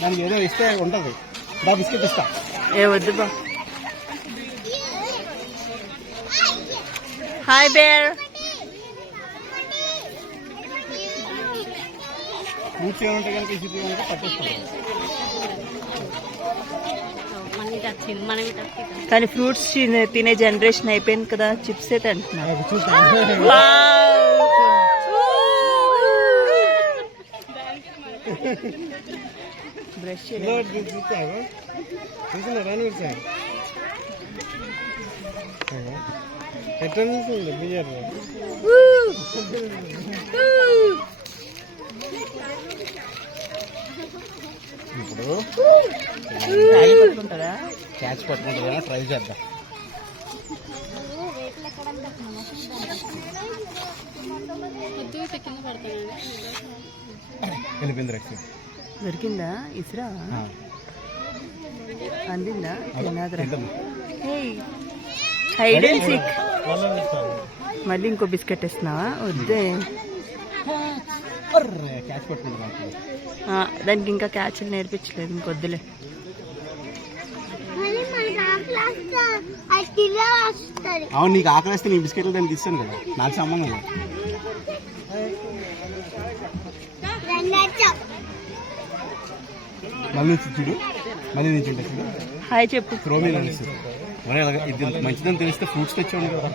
దానికి ఏదో ఇస్తే ఉంటుంది. బా బిస్కెట్ ఇస్తా. ఏ వద్దు బా. Hi bear. ఫ్రూట్స్ ఏమంటే కనుక ఇచ్చి పట్టేస్తాం. కానీ ఫ్రూట్స్ తినే జనరేషన్ అయిపోయింది కదా, చిప్స్ అయితే అంటున్నారు. బ్రష్ ఇప్పుడు పట్టుకుంటారా? క్యాచ్ పట్టుకుంటుందా? ట్రై చేద్దాం. వెళ్ళిపోయింది. రక్ష దొరికిందా? ఇసురా అందిందా? Hide and seek. మళ్ళీ ఇంకో బిస్కెట్ ఇస్తున్నావా? వద్దే, క్యాచ్ పట్టుకుంటున్నా. దానికి ఇంకా క్యాచ్లు నేర్పించలేదు, ఇంకొద్దులే. అవును, నీకు ఆకలి వేస్తే నీ బిస్కెట్లు దానికి ఇస్తాను కదా, నాకు సంబంధం లేదు. మళ్ళీ చూడు, మళ్ళీ నుంచి ఉంటుంది చూడు. హాయ్ చెప్పు. ప్రోమీలో ఇది మంచిదని తెలిస్తే ఫ్రూట్స్ తెచ్చాను కదా.